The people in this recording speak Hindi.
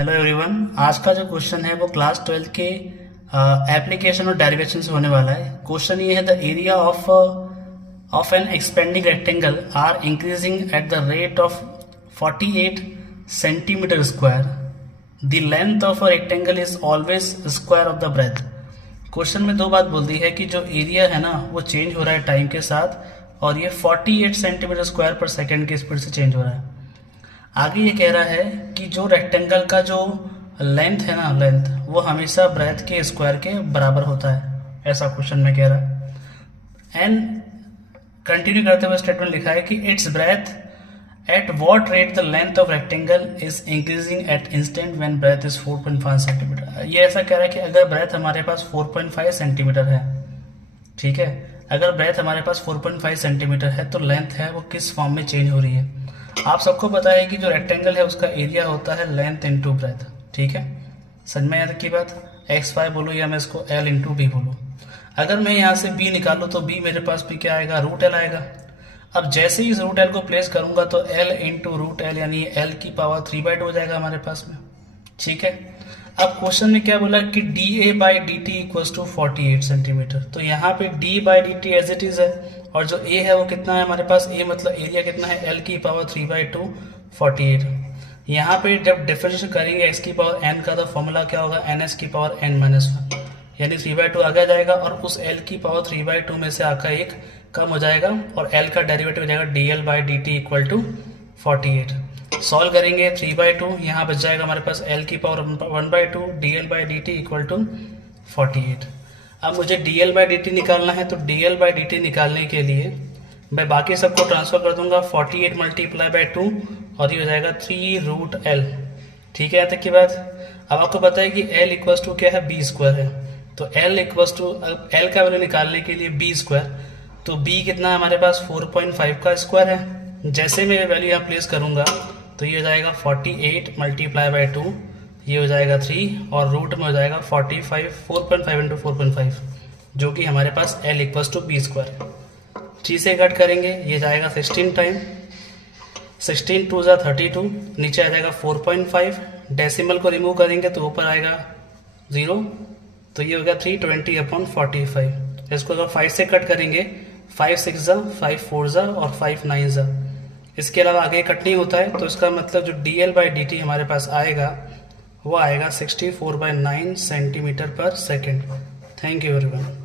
हेलो एवरीवन, आज का जो क्वेश्चन है वो क्लास 12 के एप्लीकेशन और डेरिवेशन से होने वाला है। क्वेश्चन ये है, the area of an expanding rectangle are increasing at the rate of 48 centimetre square. The length of a rectangle is always square of the breadth. Question में दो बात बोल दी है कि जो एरिया है ना वो चेंज हो रहा है टाइम के साथ, और ये 48 सेंटीमीटर स्क्वायर पर सेकेंड की स्पीड से चेंज हो रहा है। आगे ये कह रहा है कि जो रेक्टेंगल का जो लेंथ है ना, लेंथ वो हमेशा ब्रेथ के स्क्वायर के बराबर होता है, ऐसा क्वेश्चन में कह रहा है। एंड कंटिन्यू करते हुए स्टेटमेंट लिखा है कि it's breadth at what rate the length of rectangle is increasing at instant when breadth is 4.5 centimetre. ये ऐसा कह रहा है कि अगर ब्रेथ हमारे पास 4.5 सेंटीमीटर है, ठीक है, अगर ब्रेथ हमारे पास 4.5 सेंटीमीटर है तो लेंथ है वो किस फॉर्म में चेंज हो रही है। आप सबको पता है कि जो रेक्टेंगल है उसका एरिया होता है लेंथ इंटू ब्रेथ, ठीक है, समझ में याद की बात। x5 बोलो या मैं इसको l इंटू बी बोलूँ। अगर मैं यहाँ से b निकालूँ तो b मेरे पास भी क्या आएगा, रूट l आएगा। अब जैसे ही इस रूट l को प्लेस करूंगा तो l इंटू रूट l यानी l की पावर 3/2 हो जाएगा हमारे पास में, ठीक है। अब क्वेश्चन में क्या बोला कि dA by d t equals to 48 centimetre, तो यहाँ पे d by d t as it is है, और जो a है वो कितना है हमारे पास, a मतलब एरिया कितना है, l की पावर 3/2 48। यहाँ पे जब डिफरेंशिएट करेंगे x की पावर n का तो फॉर्मूला क्या होगा, ns की पावर n-1, यानी 3/2 आगे जाएगा और उस l की पावर 3/2 में से आका एक कम हो जाएगा और l का डेरिवेटिव हो जाएगा dl by d t equal to 48। Solve करेंगे 3/2, यहाँ बच जाएगा हमारे पास l की power 1/2 dl by d t equal to 48। अब मुझे dl बाई डी टी निकालना है, तो dl बाई डी टी निकालने के लिए मैं बाकी सबको ट्रांसफर कर दूंगा 48 मल्टीप्लाई बाई 2 और ये हो जाएगा 3 रूट l, ठीक है। यहाँ तक की बात। अब आपको पता है कि l इक्वल्स टू क्या है, b स्क्वायर है, तो l इक्वल्स टू l का वैल्यू निकालने के लिए b स्क्वायर, तो b कितना है हमारे पास 4.5 का स्क्वायर है। जैसे मैं वैल्यू यहाँ प्लेस करूंगा तो ये हो जाएगा 48 मल्टीप्लाई बाई 2, ये हो जाएगा 3 और रूट में हो जाएगा 45, 4.5 इंटू 4.5 जो कि हमारे पास l equals to b square. 3 से कट करेंगे, ये जाएगा 16 टाइम, 16 2 जा 32, नीचे आ जाएगा 4.5, डेसिमल को रिमूव करेंगे तो ऊपर आएगा 0, तो ये हो गया 320/45। इसको अगर 5 से कट करेंगे, 5 6 जा 5 4 जा और 5 9 जा, इसके अलावा आगे कट नहीं होता है, तो इसका मतलब जो dl बाई डी टी हमारे पास आएगा वो आएगा 64/9 सेंटीमीटर पर सेकेंड। Thank you everyone.